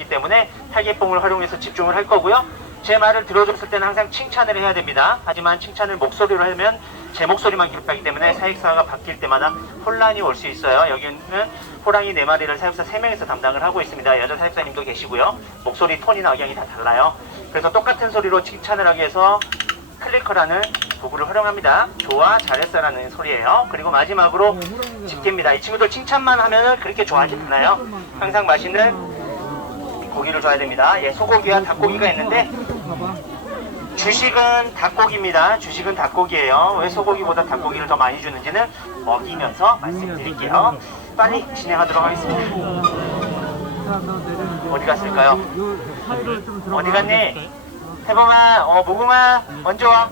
있기 때문에 타겟봉을 활용해서 집중을 할 거고요. 제 말을 들어줬을 때는 항상 칭찬을 해야 됩니다. 하지만 칭찬을 목소리로 하면 제 목소리만 기록하기 때문에 사육사가 바뀔 때마다 혼란이 올 수 있어요. 여기는 호랑이 4마리를 사육사 3명에서 담당을 하고 있습니다. 여자 사육사님도 계시고요. 목소리 톤이나 억양이 다 달라요. 그래서 똑같은 소리로 칭찬을 하기 위해서 클리커라는 도구를 활용합니다. 좋아, 잘했어라는 소리예요. 그리고 마지막으로 집게입니다. 이 친구들 칭찬만 하면 그렇게 좋아하지 않아요. 항상 맛있는 고기를 줘야 됩니다. 예, 소고기와 닭고기가 있는데 주식은 닭고기입니다. 주식은 닭고기예요. 왜 소고기보다 닭고기를 더 많이 주는지는 먹이면서 말씀드릴게요. 빨리 진행하도록 하겠습니다. 어디 갔을까요? 어디 갔니? 태범아, 무궁아, 먼저 와.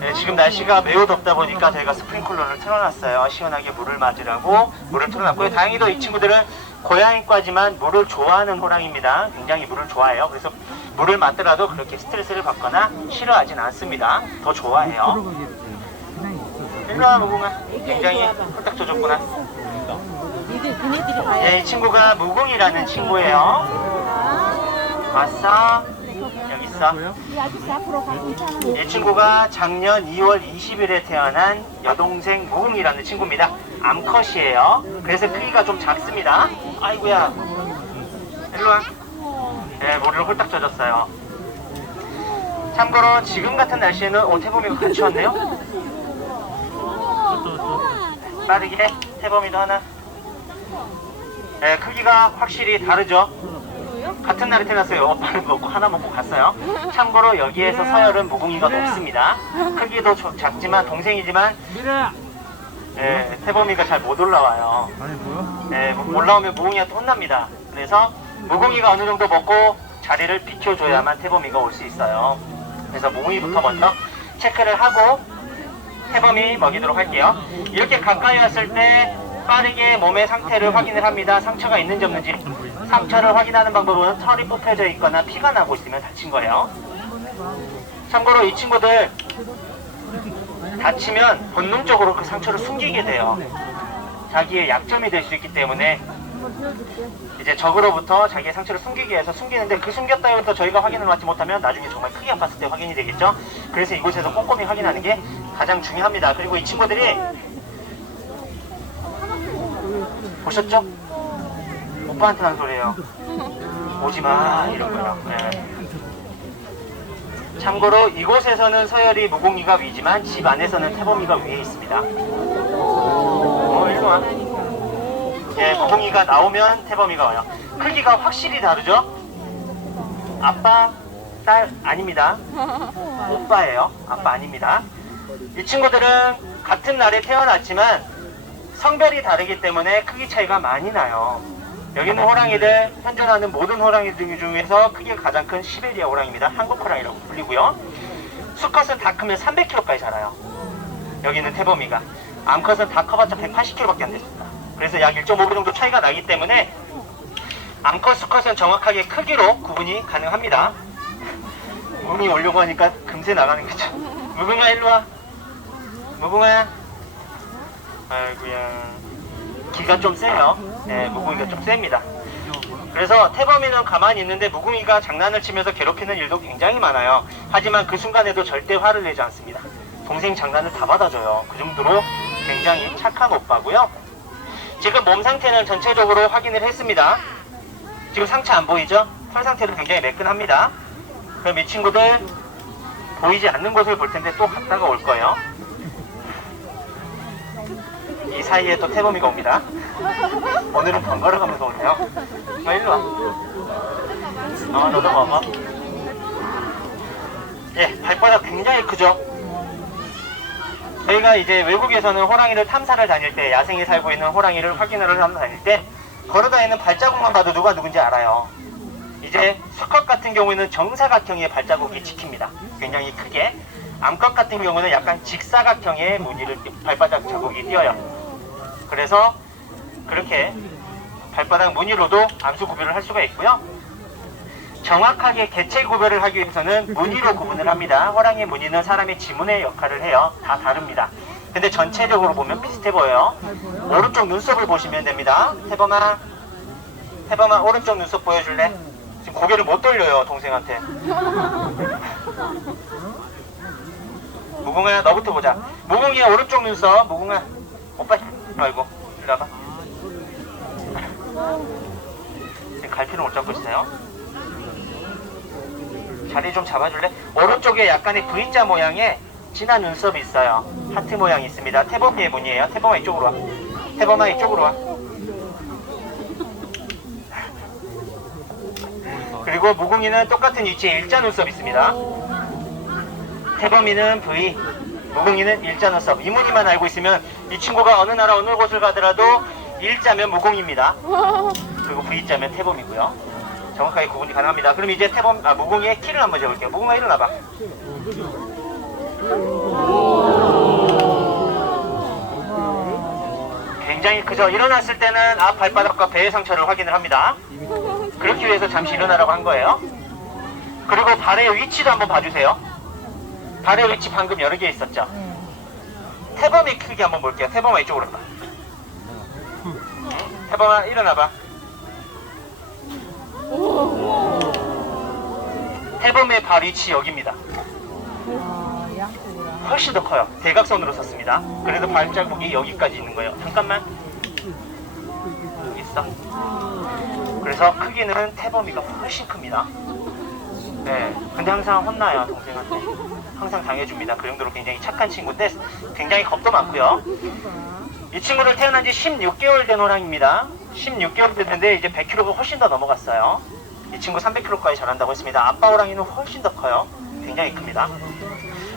네, 지금 날씨가 매우 덥다 보니까 저희가 스프링클러를 틀어놨어요. 시원하게 물을 맞으라고 물을 틀어놨고요. 다행히도 이 친구들은 고양이과지만 물을 좋아하는 호랑이입니다. 굉장히 물을 좋아해요. 그래서 물을 맞더라도 그렇게 스트레스를 받거나 싫어하진 않습니다. 더 좋아해요. 일로와 무궁아. 굉장히 홀딱 젖었구나. 네, 이 친구가 무궁이라는 친구예요. 왔어? 여기 있어. 이 친구가 작년 2월 20일에 태어난 여동생 무궁이라는 친구입니다. 암컷이에요. 그래서 크기가 좀 작습니다. 아이고야. 일로와. 네, 머리를 홀딱 젖었어요. 참고로 지금 같은 날씨에는 태범이가 같이 왔네요. 빠르게 태범이도 하나. 네, 크기가 확실히 다르죠. 같은 날에 태어났어요. 오빠는 먹고 하나 먹고 갔어요. 참고로 여기에서 서열은 무궁이가 높습니다. 크기도 작지만 동생이지만 태범이가 잘 못 올라와요. 올라오면 무궁이한테 혼납니다. 그래서 무궁이가 어느 정도 먹고 자리를 비켜줘야만 태범이가 올 수 있어요. 그래서 무궁이부터 먼저 체크를 하고 태범이 먹이도록 할게요. 이렇게 가까이 왔을 때 빠르게 몸의 상태를 확인을 합니다. 상처가 있는지 없는지. 상처를 확인하는 방법은 털이 뽑혀져 있거나 피가 나고 있으면 다친 거예요. 참고로 이 친구들 다치면 본능적으로 그 상처를 숨기게 돼요. 자기의 약점이 될 수 있기 때문에 이제 적으로부터 자기의 상처를 숨기기 위해서 숨기는데 그 숨겼다 해서 저희가 확인을 받지 못하면 나중에 정말 크게 아팠을 때 확인이 되겠죠. 그래서 이곳에서 꼼꼼히 확인하는 게 가장 중요합니다. 그리고 이 친구들이 보셨죠? 오빠한테 하는 소리예요. 오지마 이런 거요. 네. 참고로 이곳에서는 서열이 무궁이가 위지만 집 안에서는 태범이가 위에 있습니다. 일로 와. 예, 무궁이가 나오면 태범이가 와요. 크기가 확실히 다르죠? 아빠, 딸 아닙니다. 오빠예요. 아빠 아닙니다. 이 친구들은 같은 날에 태어났지만 성별이 다르기 때문에 크기 차이가 많이 나요. 여기 있는 호랑이들, 현존하는 모든 호랑이들 중에서 크기가 가장 큰 시베리아 호랑이입니다. 한국 호랑이라고 불리고요. 수컷은 다 크면 300kg까지 자라요. 여기 있는 태범이가. 암컷은 다 커봤자 180kg밖에 안 됐습니다. 그래서 약 1.5배 정도 차이가 나기 때문에 암컷, 수컷은 정확하게 크기로 구분이 가능합니다. 무궁이 오려고 하니까 금세 나가는 거죠. 무궁아 일로와. 무궁아. 아이고야. 기가 좀 세요. 네, 무궁이가 좀 셉니다. 그래서 태범이는 가만히 있는데 무궁이가 장난을 치면서 괴롭히는 일도 굉장히 많아요. 하지만 그 순간에도 절대 화를 내지 않습니다. 동생 장난을 다 받아줘요. 그 정도로 굉장히 착한 오빠고요. 지금 몸 상태는 전체적으로 확인을 했습니다. 지금 상처 안 보이죠? 털 상태도 굉장히 매끈합니다. 그럼 이 친구들 보이지 않는 곳을 볼 텐데 또 갔다가 올 거예요. 이 사이에 또 태범이가 옵니다. 오늘은 번갈아 가면서 오네요. 일로 와. 너도 먹어. 예, 발바닥 굉장히 크죠? 저희가 이제 외국에서는 호랑이를 탐사를 다닐 때, 야생에 살고 있는 호랑이를 확인을 하러 다닐 때 걸어다니는 발자국만 봐도 누가 누군지 알아요. 이제 수컷 같은 경우에는 정사각형의 발자국이 찍힙니다. 굉장히 크게. 암컷 같은 경우는 약간 직사각형의 무늬를 발바닥 자국이 띄어요. 그래서 그렇게 발바닥 무늬로도 암수 구별을 할 수가 있고요. 정확하게 개체 구별을 하기 위해서는 무늬로 구분을 합니다. 호랑이 무늬는 사람의 지문의 역할을 해요. 다 다릅니다. 근데 전체적으로 보면 비슷해 보여요. 오른쪽 눈썹을 보시면 됩니다. 태범아, 태범아 오른쪽 눈썹 보여줄래? 지금 고개를 못 돌려요 동생한테. 무궁아 너부터 보자. 무궁이야 오른쪽 눈썹. 무궁아 오빠 아이고 이리 와봐. 지금 갈피를 못 잡고 있어요. 자리 좀 잡아줄래? 오른쪽에 약간의 V자 모양의 진한 눈썹이 있어요. 하트 모양이 있습니다. 태범이의 문이에요. 태범아 이쪽으로 와. 태범아 이쪽으로 와. 그리고 무궁이는 똑같은 위치에 일자 눈썹 있습니다. 태범이는 V, 무궁이는 일자 눈썹. 이 무늬만 알고 있으면 이 친구가 어느 나라 어느 곳을 가더라도 일자면 무궁입니다. 그리고 V자면 태범이고요. 정확하게 구분이 가능합니다. 그럼 이제 무궁이의 키를 한번 재볼게요. 무궁아 일어나봐. 굉장히 크죠? 일어났을 때는 앞 발바닥과 배의 상처를 확인을 합니다. 그렇기 위해서 잠시 일어나라고 한 거예요. 그리고 발의 위치도 한번 봐주세요. 발의 위치 방금 여러 개 있었죠? 태범의 크기 한번 볼게요. 태범아 이쪽으로 봐. 태범아 일어나봐. 태범의 발 위치 여기입니다. 훨씬 더 커요. 대각선으로 섰습니다. 그래도 발자국이 여기까지 있는 거예요. 잠깐만. 여기 있어. 그래서 크기는 태범이가 훨씬 큽니다. 네, 근데 항상 혼나요 동생한테. 항상 당해줍니다. 그 정도로 굉장히 착한 친구인데 굉장히 겁도 많고요. 이 친구를 태어난 지 16개월 된 호랑입니다. 16개월 됐는데 이제 100kg가 훨씬 더 넘어갔어요. 이 친구 300kg까지 자란다고 했습니다. 아빠 호랑이는 훨씬 더 커요. 굉장히 큽니다.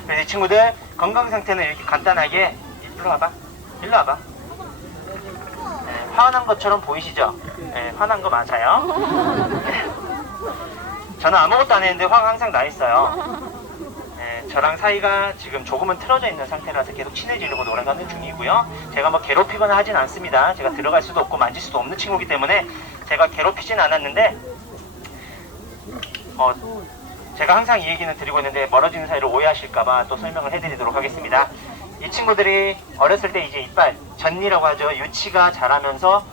그래서 이 친구들 건강 상태는 이렇게 간단하게 일로 와봐. 일로 와봐. 네, 화난 것처럼 보이시죠? 네, 화난 거 맞아요. 저는 아무것도 안 했는데 화가 항상 나 있어요. 네, 저랑 사이가 지금 조금은 틀어져 있는 상태라서 계속 친해지려고 노력하는 중이고요. 제가 뭐 괴롭히거나 하진 않습니다. 제가 들어갈 수도 없고 만질 수도 없는 친구이기 때문에 제가 괴롭히진 않았는데 제가 항상 이 얘기는 드리고 있는데 멀어지는 사이를 오해하실까봐 또 설명을 해드리도록 하겠습니다. 이 친구들이 어렸을 때 이제 이빨, 전니라고 하죠. 유치가 자라면서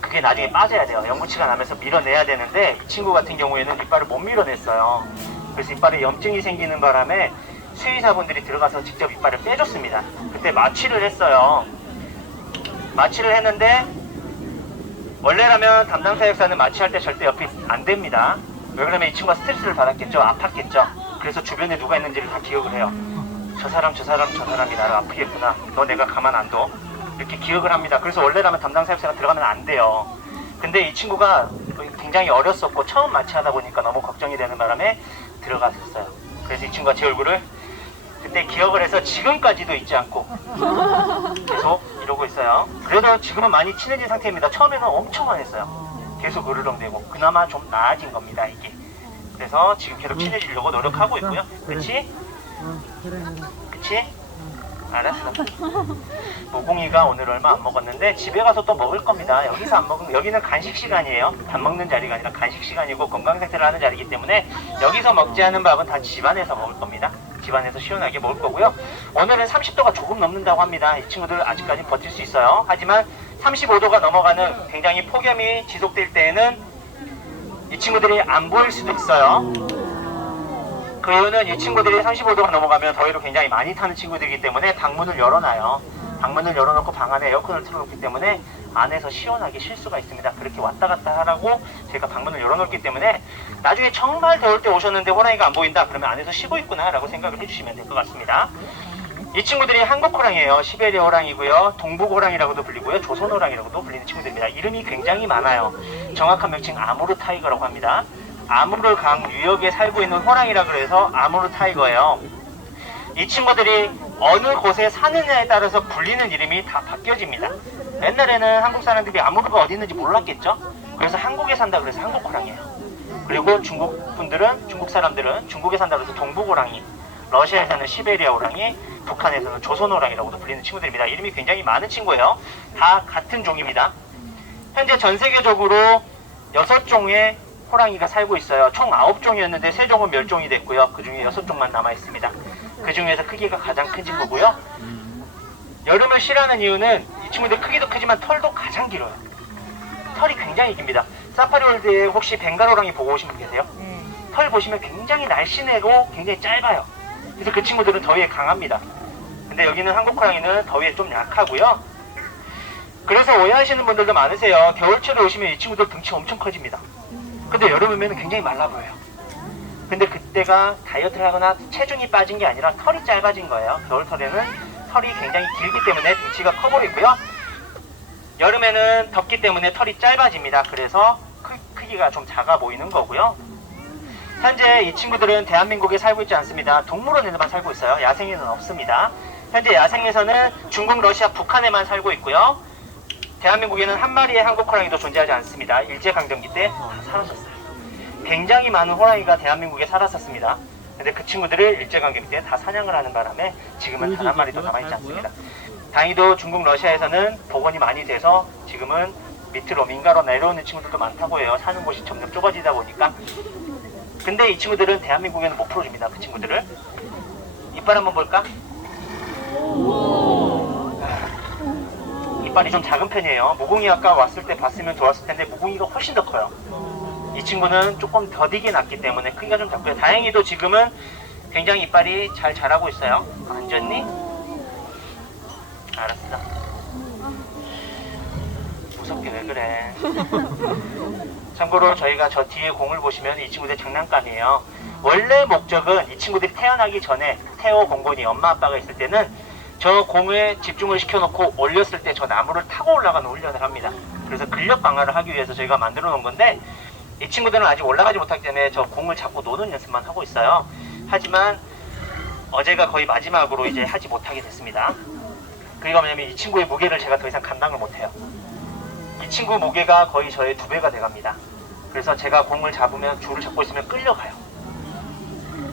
그게 나중에 빠져야 돼요. 영구치가 나면서 밀어내야 되는데 이 친구 같은 경우에는 이빨을 못 밀어냈어요. 그래서 이빨에 염증이 생기는 바람에 수의사분들이 들어가서 직접 이빨을 빼줬습니다. 그때 마취를 했어요. 마취를 했는데 원래라면 담당 사역사는 마취할 때 절대 옆에 안 됩니다. 왜 그러면 이 친구가 스트레스를 받았겠죠? 아팠겠죠? 그래서 주변에 누가 있는지를 다 기억을 해요. 저 사람이 나를 아프겠구나. 너 내가 가만 안 둬. 이렇게 기억을 합니다. 그래서 원래라면 담당 사역사가 들어가면 안 돼요. 근데 이 친구가 굉장히 어렸었고 처음 마취하다 보니까 너무 걱정이 되는 바람에 들어갔었어요. 그래서 이 친구가 제 얼굴을 그때 기억을 해서 지금까지도 잊지 않고 계속 이러고 있어요. 그래도 지금은 많이 친해진 상태입니다. 처음에는 엄청 화냈어요. 계속 으르렁대고 그나마 좀 나아진 겁니다 이게. 그래서 지금 계속 친해지려고 노력하고 있고요. 그치? 그치? 알았어. 무궁이가 오늘 얼마 안 먹었는데 집에 가서 또 먹을 겁니다. 여기서 안 먹으면 여기는 간식 시간이에요. 밥 먹는 자리가 아니라 간식 시간이고 건강 상태를 하는 자리이기 때문에 여기서 먹지 않은 밥은 다 집안에서 먹을 겁니다. 집안에서 시원하게 먹을 거고요. 오늘은 30도가 조금 넘는다고 합니다. 이 친구들 아직까지 버틸 수 있어요. 하지만 35도가 넘어가는 굉장히 폭염이 지속될 때에는 이 친구들이 안 보일 수도 있어요. 그 이유는 이 친구들이 35도가 넘어가면 더위를 굉장히 많이 타는 친구들이기 때문에 방문을 열어놔요. 방문을 열어놓고 방 안에 에어컨을 틀어놓기 때문에 안에서 시원하게 쉴 수가 있습니다. 그렇게 왔다 갔다 하라고 제가 방문을 열어놓기 때문에 나중에 정말 더울 때 오셨는데 호랑이가 안 보인다 그러면 안에서 쉬고 있구나 라고 생각을 해주시면 될 것 같습니다. 이 친구들이 한국 호랑이에요. 시베리아 호랑이고요. 동북 호랑이라고도 불리고요. 조선 호랑이라고도 불리는 친구들입니다. 이름이 굉장히 많아요. 정확한 명칭 아무르 타이거라고 합니다. 아무르 강 유역에 살고 있는 호랑이라 그래서 아무르 타이거예요. 이 친구들이 어느 곳에 사느냐에 따라서 불리는 이름이 다 바뀌어집니다. 옛날에는 한국 사람들이 아무르가 어디 있는지 몰랐겠죠? 그래서 한국에 산다 그래서 한국 호랑이에요. 그리고 중국 사람들은 중국에 산다 그래서 동북 호랑이, 러시아에 사는 시베리아 호랑이, 북한에서는 조선 호랑이라고도 불리는 친구들입니다. 이름이 굉장히 많은 친구예요. 다 같은 종입니다. 현재 전 세계적으로 6종의 호랑이가 살고 있어요. 총 9종이었는데 3종은 멸종이 됐고요. 그 중에 6종만 남아 있습니다. 그 중에서 크기가 가장 큰 친구고요. 여름을 싫어하는 이유는 이 친구들 크기도 크지만 털도 가장 길어요. 털이 굉장히 깁니다. 사파리월드에 혹시 벵갈 호랑이 보고 오신 분 계세요? 털 보시면 굉장히 날씬하고 굉장히 짧아요. 그래서 그 친구들은 더위에 강합니다. 근데 여기는 한국 호랑이는 더위에 좀 약하고요. 그래서 오해하시는 분들도 많으세요. 겨울철에 오시면 이 친구들 등치 엄청 커집니다. 근데 여름 오면 굉장히 말라 보여요. 근데 그때가 다이어트를 하거나 체중이 빠진 게 아니라 털이 짧아진 거예요. 겨울철에는 털이 굉장히 길기 때문에 등치가 커 보이고요. 여름에는 덥기 때문에 털이 짧아집니다. 그래서 크기가 좀 작아 보이는 거고요. 현재 이 친구들은 대한민국에 살고 있지 않습니다. 동물원에만 살고 있어요. 야생에는 없습니다. 현재 야생에서는 중국, 러시아, 북한에만 살고 있고요. 대한민국에는 한 마리의 한국 호랑이도 존재하지 않습니다. 일제강점기 때 다 사라졌어요. 굉장히 많은 호랑이가 대한민국에 살았었습니다. 근데 그 친구들을 일제강점기 때 다 사냥을 하는 바람에 지금은 단 한 마리도 남아있지 않습니다. 다행히도 중국, 러시아에서는 복원이 많이 돼서 지금은 밑으로 민가로 내려오는 친구들도 많다고 해요. 사는 곳이 점점 좁아지다 보니까. 근데 이 친구들은 대한민국에는 못 풀어줍니다. 그 친구들을. 이빨 한번 볼까? 이빨이 좀 작은 편이에요. 무궁이 아까 왔을 때 봤으면 좋았을 텐데 무궁이가 훨씬 더 커요. 이 친구는 조금 더디게 났기 때문에 크기가 좀 작고요. 다행히도 지금은 굉장히 이빨이 잘 자라고 있어요. 앉았니? 알았어. 무섭게 왜 그래. 참고로 저희가 저 뒤에 공을 보시면 이 친구들 장난감이에요. 원래 목적은 이 친구들이 태어나기 전에 태호 공곤이 엄마 아빠가 있을 때는 저 공에 집중을 시켜놓고 올렸을 때 저 나무를 타고 올라가는 훈련을 합니다. 그래서 근력 강화를 하기 위해서 저희가 만들어 놓은 건데 이 친구들은 아직 올라가지 못하기 때문에 저 공을 잡고 노는 연습만 하고 있어요. 하지만 어제가 거의 마지막으로 이제 하지 못하게 됐습니다. 그게 뭐냐면 이 친구의 무게를 제가 더 이상 감당을 못해요. 이 친구 무게가 거의 저의 2배가 돼갑니다. 그래서 제가 공을 잡으면 줄을 잡고 있으면 끌려가요.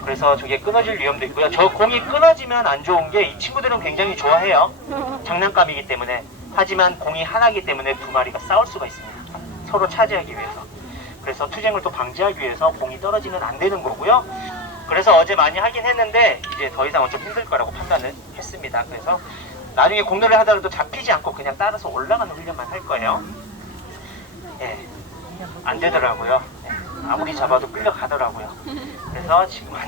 그래서 저게 끊어질 위험도 있고요. 저 공이 끊어지면 안 좋은 게 이 친구들은 굉장히 좋아해요. 장난감이기 때문에. 하지만 공이 하나이기 때문에 두 마리가 싸울 수가 있습니다. 서로 차지하기 위해서. 그래서 투쟁을 또 방지하기 위해서 공이 떨어지면 안 되는 거고요. 그래서 어제 많이 하긴 했는데 이제 더 이상은 좀 힘들 거라고 판단을 했습니다. 그래서 나중에 공놀이를 하더라도 잡히지 않고 그냥 따라서 올라가는 훈련만 할 거예요. 예, 안 되더라고요. 예, 아무리 잡아도 끌려가더라고요. 그래서 지금은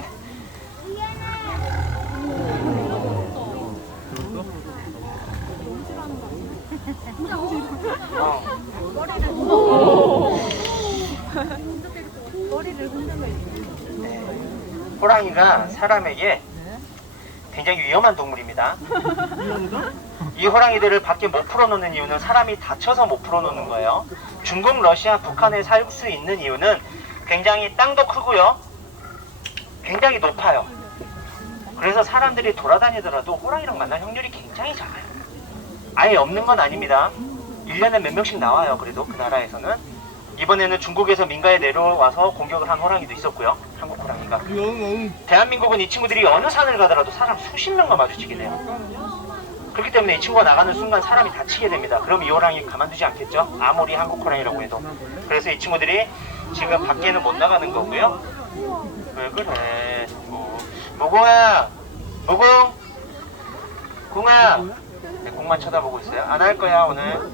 호랑이가 사람에게 굉장히 위험한 동물입니다. 이 호랑이들을 밖에 못 풀어놓는 이유는 사람이 다쳐서 못 풀어놓는 거예요. 중국, 러시아, 북한에 살 수 있는 이유는 굉장히 땅도 크고요. 굉장히 높아요. 그래서 사람들이 돌아다니더라도 호랑이랑 만날 확률이 굉장히 작아요. 아예 없는 건 아닙니다. 1년에 몇 명씩 나와요. 그래도 그 나라에서는. 이번에는 중국에서 민가에 내려와서 공격을 한 호랑이도 있었고요. 한국 호랑이가. 대한민국은 이 친구들이 어느 산을 가더라도 사람 수십 명과 마주치게 돼요. 그렇기 때문에 이 친구가 나가는 순간 사람이 다치게 됩니다. 그럼 이 호랑이 가만두지 않겠죠? 아무리 한국 호랑이라고 해도. 그래서 이 친구들이 지금 밖에는 못 나가는 거고요. 왜 그래? 무궁아! 무궁! 궁아! 네, 궁만 쳐다보고 있어요. 안 할 거야 오늘.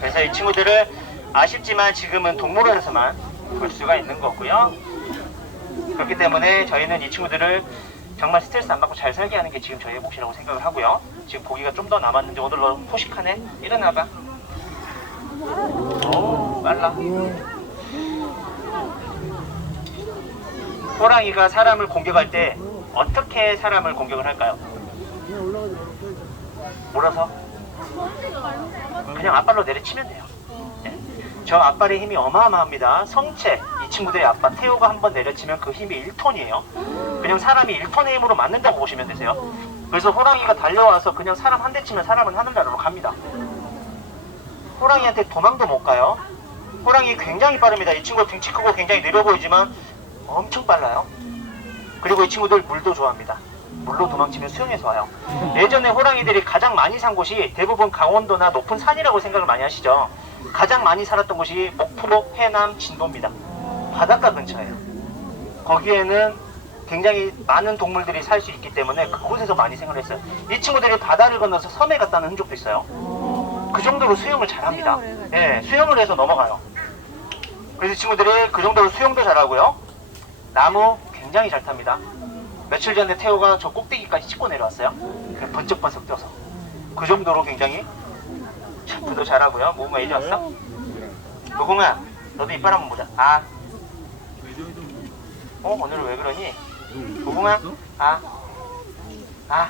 그래서 이 친구들을 아쉽지만 지금은 동물원에서만 볼 수가 있는 거고요. 그렇기 때문에 저희는 이 친구들을 정말 스트레스 안 받고 잘 살게 하는 게 지금 저희의 몫이라고 생각을 하고요. 지금 고기가 좀 더 남았는데 오늘 너 포식하네? 일어나봐. 오, 빨라. 호랑이가 사람을 공격할 때 어떻게 사람을 공격을 할까요? 몰아서? 그냥 앞발로 내리치면 돼요. 네. 저 앞발의 힘이 어마어마합니다. 성체, 이 친구들의 앞발 태호가 한번 내려치면 그 힘이 1톤이에요. 그냥 사람이 1톤의 힘으로 맞는다고 보시면 되세요. 그래서 호랑이가 달려와서 그냥 사람 한 대 치면 사람은 하늘나라로 갑니다. 호랑이한테 도망도 못 가요. 호랑이 굉장히 빠릅니다. 이 친구 등치 크고 굉장히 느려 보이지만 엄청 빨라요. 그리고 이 친구들 물도 좋아합니다. 물로 도망치면 수영해서 와요. 예전에 호랑이들이 가장 많이 산 곳이 대부분 강원도나 높은 산이라고 생각을 많이 하시죠. 가장 많이 살았던 곳이 목포, 해남, 진도입니다. 바닷가 근처예요. 거기에는 굉장히 많은 동물들이 살 수 있기 때문에 그곳에서 많이 생활했어요. 이 친구들이 바다를 건너서 섬에 갔다는 흔적도 있어요. 그 정도로 수영을 잘합니다. 예, 수영을 해서 넘어가요. 그래서 친구들이 그 정도로 수영도 잘하고요. 나무 굉장히 잘 탑니다. 며칠 전에 태호가 저 꼭대기까지 찍고 내려왔어요. 그냥 번쩍번쩍 뛰어서. 그 정도로 굉장히 샤프도 잘하고요. 무궁아 이제 왔어? 무궁아, 너도 이빨 한번 보자. 아. 오늘은 왜 그러니? 무궁아, 아. 아.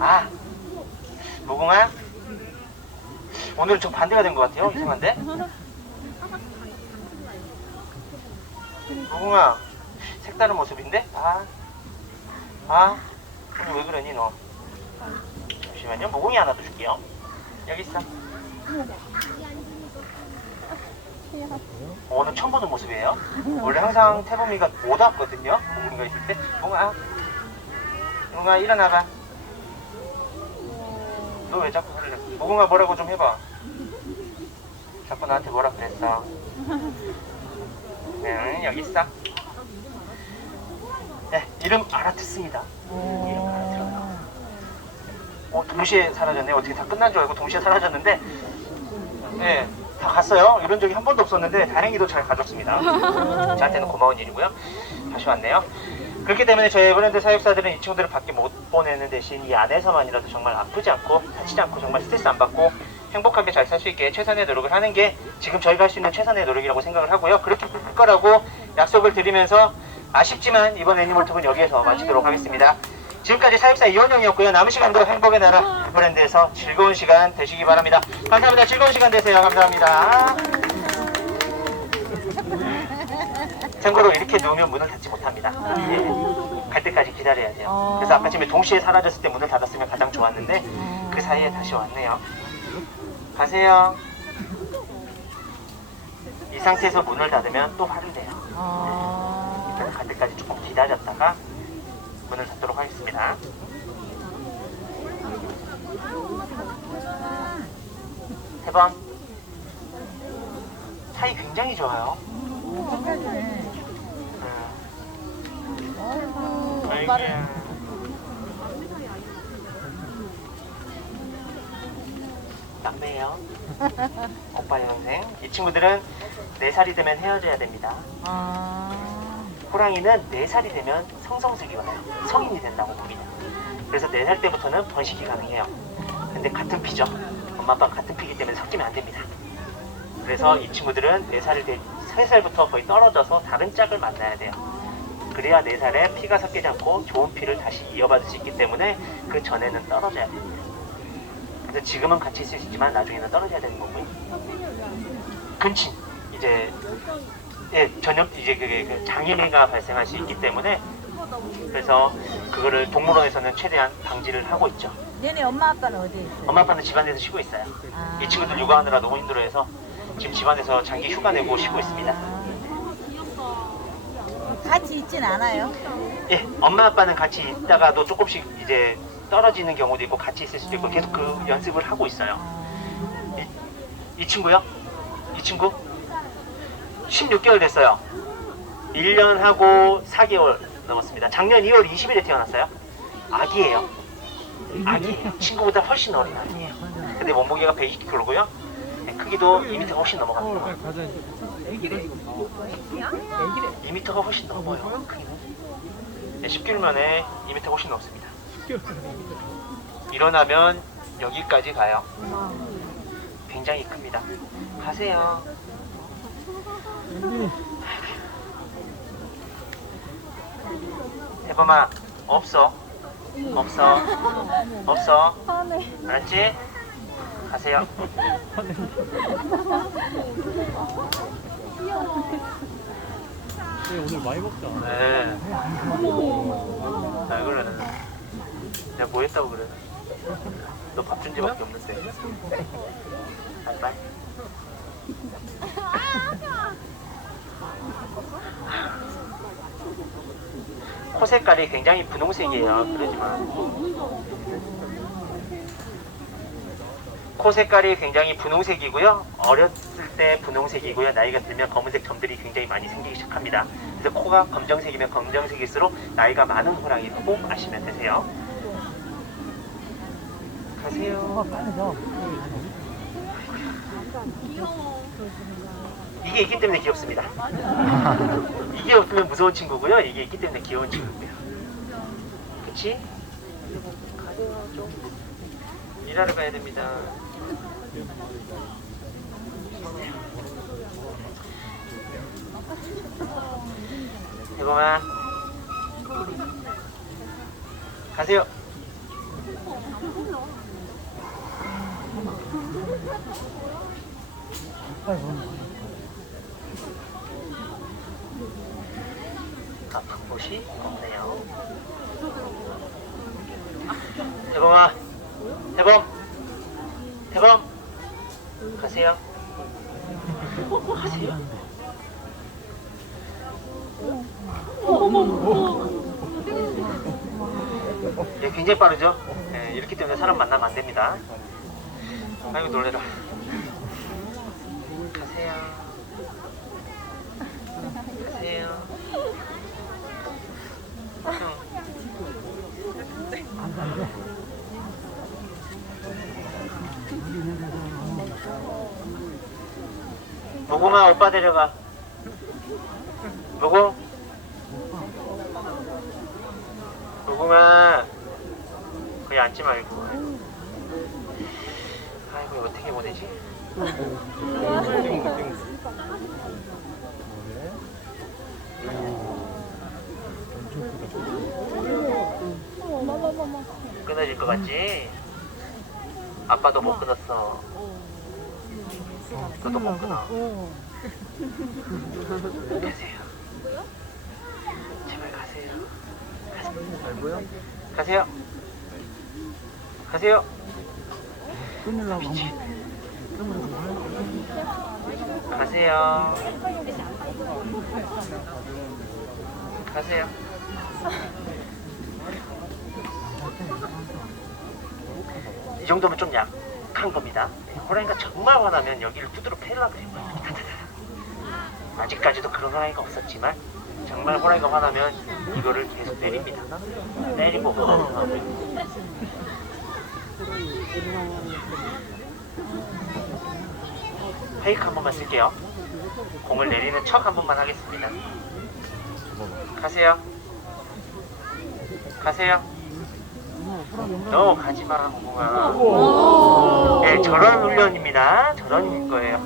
아. 무궁아, 오늘은 좀 반대가 된 것 같아요. 이상한데? 무궁아, 색다른 모습인데? 오늘 왜 그러니 너? 잠시만요. 무궁이 하나 더 줄게요. 여기 있어. 오늘 처음 보는 모습이에요. 원래 항상 태범이가 못 왔거든요. 무궁이가 있을 때. 무궁아 일어나봐. 너 왜 자꾸 그래? 무궁아 뭐라고 좀 해봐. 자꾸 나한테 뭐라 그랬어. 여기 있어. 네, 이름 알아듣습니다. 이름 알아들어요. 동시에 사라졌네. 어떻게 다 끝난 줄 알고 동시에 사라졌는데, 네, 다 갔어요. 이런 적이 한 번도 없었는데 다행히도 잘 가졌습니다. 저한테는 고마운 일이고요. 다시 왔네요. 그렇기 때문에 저희 에버랜드 사육사들은 이 친구들을 밖에 못 보내는 대신 이 안에서만이라도 정말 아프지 않고 다치지 않고 정말 스트레스 안 받고 행복하게 잘 살 수 있게 최선의 노력을 하는 게 지금 저희가 할 수 있는 최선의 노력이라고 생각을 하고요. 그렇게 될 거라고 약속을 드리면서 아쉽지만 이번 애니멀톡은 여기에서 마치도록 하겠습니다. 지금까지 사육사 이원영이었고요. 남은 시간도 행복의 나라 에버랜드에서 즐거운 시간 되시기 바랍니다. 감사합니다. 즐거운 시간 되세요. 감사합니다. 참고로 이렇게 누우면 문을 닫지 못합니다. 예, 갈 때까지 기다려야 돼요. 그래서 아까 전에 동시에 사라졌을 때 문을 닫았으면 가장 좋았는데 그 사이에 다시 왔네요. 가세요. 이 상태에서 문을 닫으면 또 화를 내요. 일단 갈 때까지 조금 기다렸다가 문을 닫도록 하겠습니다. 해번 사이 굉장히 좋아요. 아이고야. 남매예요. 오빠 영생. 이 친구들은 4살이 되면 헤어져야 됩니다. 호랑이는 4살이 되면 성성색이 와요. 성인이 된다고 봅니다. 그래서 4살 때부터는 번식이 가능해요. 근데 같은 피죠. 엄마 아빠 같은 피기 때문에 섞이면 안 됩니다. 그래서 이 친구들은 3살부터 거의 떨어져서 다른 짝을 만나야 돼요. 그래야 4살에 피가 섞이지 않고 좋은 피를 다시 이어받을 수 있기 때문에 그 전에는 떨어져야 됩니다. 그래서 지금은 같이 있을 수 있지만 나중에는 떨어져야 되는 거고요. 근친 이제 전염 이제 그게 장애가 발생할 수 있기 때문에 그래서 그거를 동물원에서는 최대한 방지를 하고 있죠. 얘네 엄마 아빠는 어디 있어요? 엄마 아빠는 집안에서 쉬고 있어요. 이 친구들 육아하느라 너무 힘들어해서 지금 집안에서 장기 휴가 내고 쉬고 있습니다. 같이 있진 않아요? 예, 엄마 아빠는 같이 있다가도 조금씩 이제 떨어지는 경우도 있고 같이 있을 수도 있고 계속 그 연습을 하고 있어요. 이 친구요? 이 친구? 16개월 됐어요. 1년하고 4개월 넘었습니다. 작년 2월 20일에 태어났어요. 아기예요. 아기예요. 친구보다 훨씬 어린 아기예요. 근데 몸무게가 120kg고요. 크기도 2m가 훨씬 넘어갑니다. 2m가 훨씬 넘어요. 크기는. 10개월 만에 2m 훨씬 넘습니다. 일어나면 여기까지 가요. 굉장히 큽니다. 가세요. 해범아, 없어. 알았지? 가세요. 오늘 많이 먹자. 네. 왜 그러는? 내가 뭐 했다고 그래? 너 밥 준 지밖에 없는데. 빨리. 코 색깔이 굉장히 분홍색이에요. 그러지 마. 코 색깔이 굉장히 분홍색이고요. 어렸을 때 분홍색이고요. 나이가 들면 검은색 점들이 굉장히 많이 생기기 시작합니다. 그래서 코가 검정색이면 검정색일수록 나이가 많은 호랑이라고 아시면 되세요. 가세요. 이게 있기 때문에 귀엽습니다. 이게 없으면 무서운 친구고요. 이게 있기 때문에 귀여운 친구고요. 그치? 가세요. 좀 일하러 가야 됩니다. 대범아 가세요. 아픈 곳이 없네요. 대범아, 대범 가세요. 가세요. 예, 굉장히 빠르죠? 예, 이렇기 때문에 사람 만나면 안 됩니다. 아이고 놀래라. 가세요. 가세요. 모공아 오빠 데려가. 모공. 모공아 거기 앉지 말고. 아이고 이거 어떻게 보내지? 끊어질 것 같지? 아빠도 못 끊었어. 너도 못 끊어. 가세요. 제발 가세요. 가세요. 가세요. 미친. 가세요. 가세요. 이 정도면 좀 약한 겁니다. 호랑이가 정말 화나면 여기를 두드러 패려고 그래요. 아직까지도 그런 호랑이가 없었지만 정말 호랑이가 화나면 이거를 계속 내립니다. 내리고 페이크 한 번만 쓸게요. 공을 내리는 척 한 번만 하겠습니다. 가세요. 가세요. 너 가지마, 공아. 네, 저런 훈련입니다. 저런 거예요.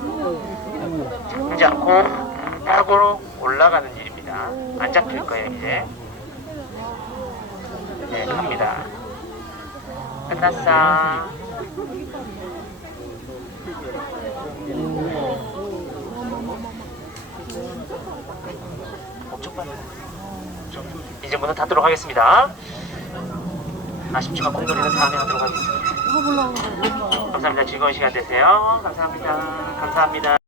잡지 않고 따고 올라가는 일입니다. 안 잡힐 거예요, 이제. 네, 갑니다. 끝났어. 엄청 빨리. 이제 문을 닫도록 하겠습니다. 아쉽지만 공놀이는 다음에 하도록 하겠습니다. 감사합니다. 즐거운 시간 되세요. 감사합니다. 감사합니다.